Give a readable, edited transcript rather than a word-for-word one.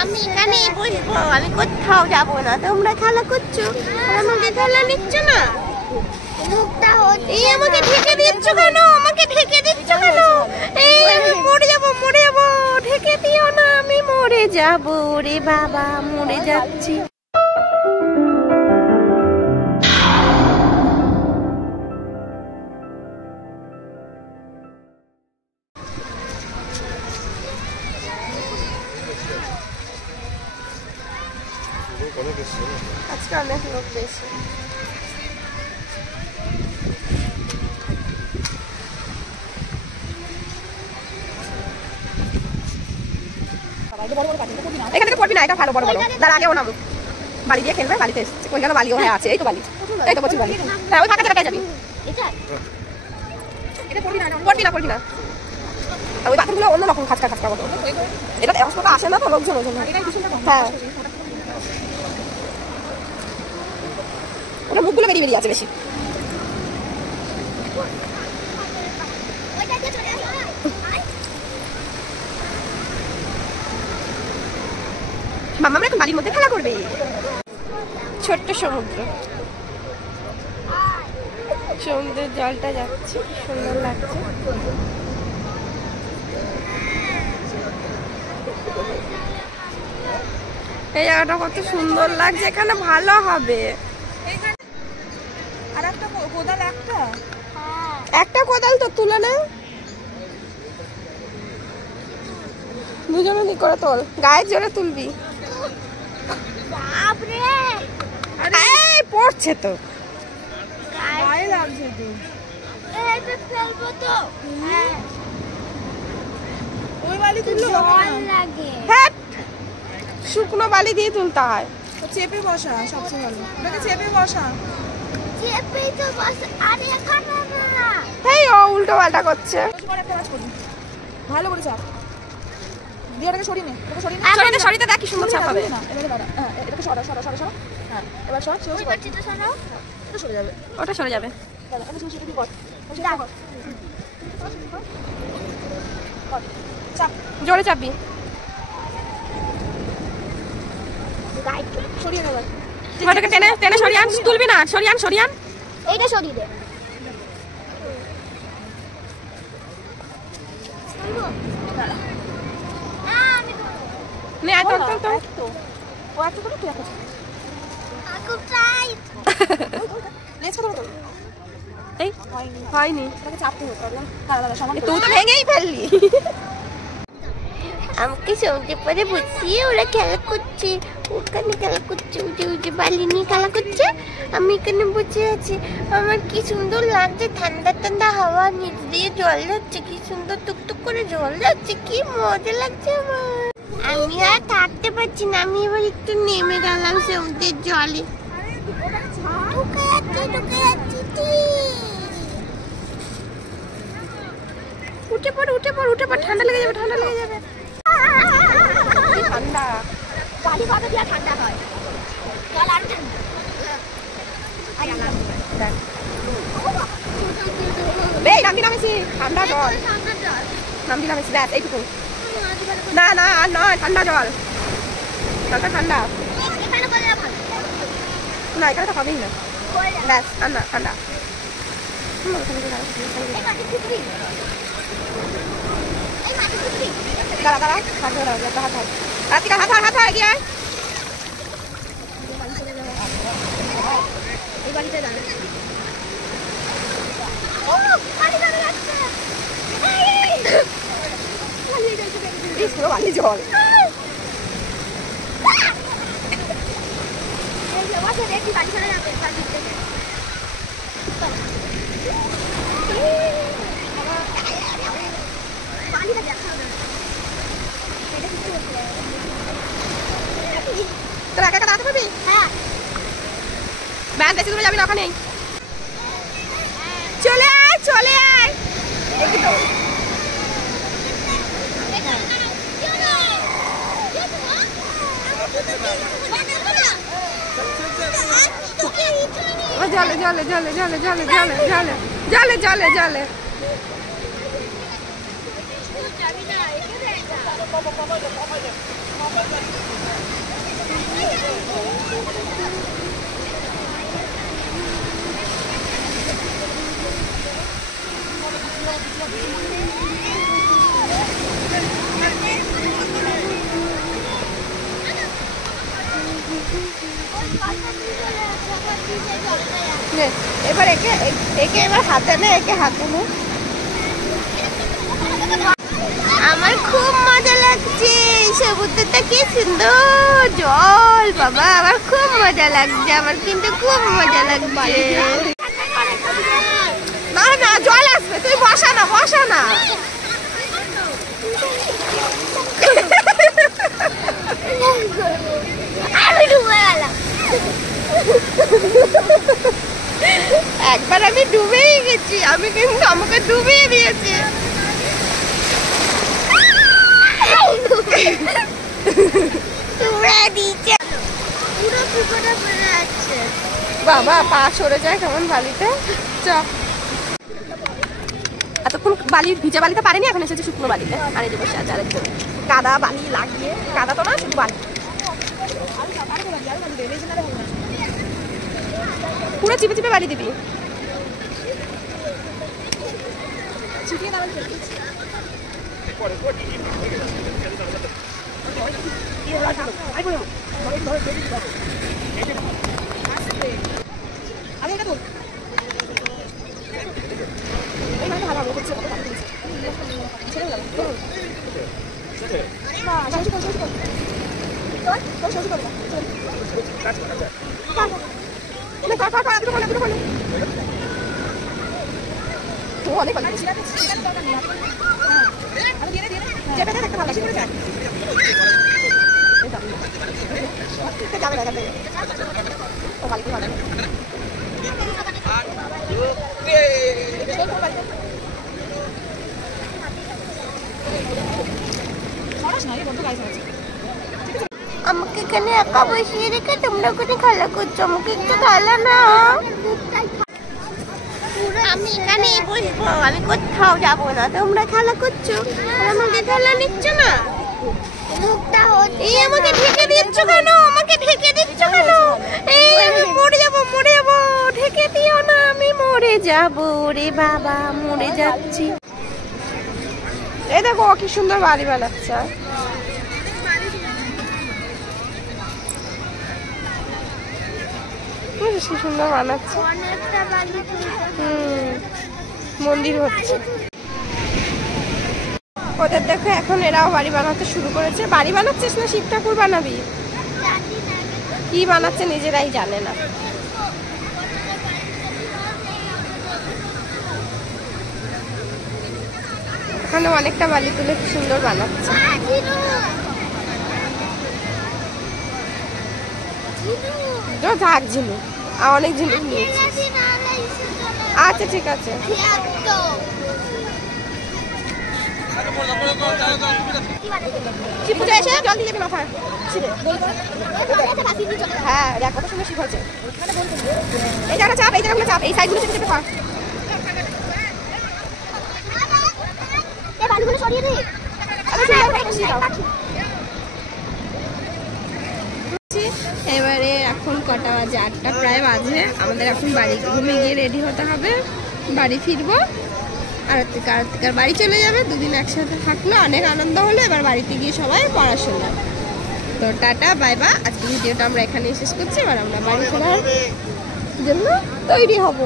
আমি এখানেই বসবো, আমি কোথাও যাবো না। তোমরা খেলা করছো, আমাকে খেলা নিচ্ছ না। এই আমাকে ঢেকে দিচ্ছ কেন? আমাকে ঢেকে দিচ্ছ কেন? এই আমি মরে যাবো, মরে যাবো। ঢেকে দিও না, আমি মরে যাবো রে বাবা, মরে যাচ্ছি। আজকে অনেক লোক বেশি। এখান থেকে পড়বি না, এটা ভালো বড় বড়। তার আগেও নামো, বাড়ি দিয়ে খেলবে। বাড়িতে এসেছে, কই গেল বালিও? হ্যাঁ আছে, এই তো বালি, এই তো বলছি বালি। হ্যাঁ ওই ফাঁকা জায়গাটায় যাবি। এটা পড়বি না, পড়বি না, পড়বি না। ওই পাথরগুলো অন্যরকম খাঁচকা খাঁচকা মতো। এটা অবস্থা আসে না তো লোকজন, ওই জন্য। হ্যাঁ ওটা মুখগুলো বেরিয়ে বেরিয়ে আছে বেশি। মামা আমরা এখন বালির মধ্যে খেলা করবে। ছোট্ট সমুদ্র, সমুদ্রের জলটা যাচ্ছে, সুন্দর লাগছে। এই জায়গাটা কত সুন্দর লাগছে, এখানে ভালো হবে। আর একটা কোদাল, একটা কোদাল তো তুলে নে, দুজনে কি করে তোল, গায়ের জোরে তুলবি। পড়ছে তো, গায়ে লাগছে তো। ওই বালি তুললে লাগে, শুকনো বালি দিয়ে তুলতে হয়। চেপে বসা সবচেয়ে ভালো, ওটাকে চেপে বসা। চেপেই তো বসা। আরে এখন না, এই ও উল্টো পাল্টা করছে। একটা কাজ করবি, ভালো করে চাপ দিয়ে ওটাকে সরিয়ে নে, ওটাকে সরিয়ে নে, সরিয়ে নে, সরিয়ে দেখ কি সুন্দর চাপ হবে। এবারে দাঁড়া, হ্যাঁ এটাকে সরা সরা সরা সরা। হ্যাঁ এবার সর, ওই পাটিটা সরাও, ওটা সরে যাবে, ওটা সরে যাবে। দাঁড়া আমি সুশি কর, সুশি কর, চাপ জোরে চাপবি। সরিয়ে নেবে, ওটাকে টেনে টেনে সরিয়ে আন, তুলবি না, সরিয়ে আন, সরিয়ে আন, এইটা সরিয়ে দে। নে আয়, তোল তোল তোল। ও একটু করে তুই এখন খুব টাইট। লেজ কত তোল, এই হয়নি, তোকে চাপতে হতো। দাঁড়া দাঁড়া, সমান তুই তো ভেঙেই ফেললি। আমাকে সমুদ্রে পরে বসিয়ে ওরা খেলা করছে, ওখানে খেলা করছে, উঠে উঠে বালি নিয়ে খেলা করছে। আমি এখানে বসে আছি, আমার কি সুন্দর লাগছে, ঠান্ডা ঠান্ডা হাওয়া, নিচ দিয়ে জল যাচ্ছে, কি সুন্দর টুকটুক করে জল যাচ্ছে, কি মজা লাগছে আমার। আমি আর থাকতে পারছি না, আমি এবার একটু নেমে গেলাম সমুদ্রের জলে। ঢুকে যাচ্ছি, ঢুকে যাচ্ছি। উঠে পড়, উঠে পড়, উঠে পড়, ঠান্ডা লেগে যাবে, ঠান্ডা লেগে যাবে। ঠান্ডা বালি কত দিয়া ঠান্ডা হয়, জল আরো ঠান্ডা। এই নামবি নামেছি, ঠান্ডা জল, নামবি নামেছি, ব্যাস এইটুকু। না না আর নয়, ঠান্ডা জল, জলটা ঠান্ডা না, এখানে তো হবেই না, ব্যাস আর না, ঠান্ডা। দাঁড়া দাঁড়া, হাত ধরে হাত হাত রাতিকা, হাত হাত হাত গিয়ে এই বাড়িতে দাঁড়া। বালি জল তোরা একা একা দাঁড়াতে পারবি? হ্যাঁ, ব্যান বেশি দূরে যাবি না, ওখানেই চলে আয়, চলে আয়। জলে জলে জলে জলে জলে জলে জলে জলে জলে জলে যাবি না, এবার একে একে এবার হাতে নে, একে হাতে নে। আমার খুব মজা লাগছে, সমুদ্রটা কি সুন্দর জল বাবা, আমার খুব মজা লাগছে, আমার কিন্তু খুব মজা লাগছে। না না জল আসবে, তুই বসা না, বসা না। আমি ডুবে গেলাম, একবার আমি ডুবেই গেছি, আমি কিন্তু আমাকে ডুবিয়ে দিয়েছে। বাবা পা সরে যায় কেমন বালিতে। চ এতক্ষণ বালি ভিজা বালিতে পারেনি, এখন এসেছে শুকনো বালিতে। আর এই যে বসে আছে আরেকজন, কাদা বালি লাগিয়ে, কাদা তো না শুধু বালি, পুরো চিপে চিপে বালি দিবি। আমাকে এখানে একা বসিয়ে রেখে তোমরা ওখানে খেলা করছো, আমাকে একটু খেলা না। আমি এখানেই বসবো, আমি কোথাও যাবো না, তোমরা খেলা করছো আর আমাকে খেলা নিচ্ছ না। এই আমাকে ঢেকে দিচ্ছ কেন, আমাকে ঢেকে দিচ্ছ কেন? এই আমি মরে যাবো, মরে যাবো, ঢেকে দিও না, আমি মরে যাবো রে বাবা, মরে যাচ্ছি। এই দেখো কি সুন্দর বাড়ি বানাচ্ছে, কি সুন্দর বানাচ্ছে। মন্দির হচ্ছে ওদের। দেখো এখন এরাও বাড়ি বানাতে শুরু করেছে। বাড়ি বানাচ্ছিস না শিব ঠাকুর বানাবি? কি বানাচ্ছে নিজেরাই জানে না। এখানে অনেকটা বালি তুলে কি সুন্দর বানাচ্ছে। থাক ঝিনুক, অনেক ঝিনুক নিয়েছি। আচ্ছা ঠিক আছে। শিব পূজা এসে জল দিয়ে যাবি মাথায়। হ্যাঁ দেখ কত সুন্দর শিব হয়েছে। এই জায়গাটা চাপ, এই জায়গাগুলো চাপ, এই সাইডগুলো চেপে চেপে পা। এবারে এখন কটা বাজে? 8টা প্রায় বাজে। আমাদের এখন বাড়ি ঘুমে গিয়ে রেডি হতে হবে, বাড়ি ফিরবো। আর বাড়ি চলে যাবে। দুদিন একসাথে থাকলো, অনেক আনন্দ হলো। এবার বাড়িতে গিয়ে সবাই পড়াশোনা। তো টাটা বাই বাই। আজকে ভিডিওটা আমরা এখানেই শেষ করছি। এবার আমরা বাড়ি ফেরার জন্য তৈরি হব।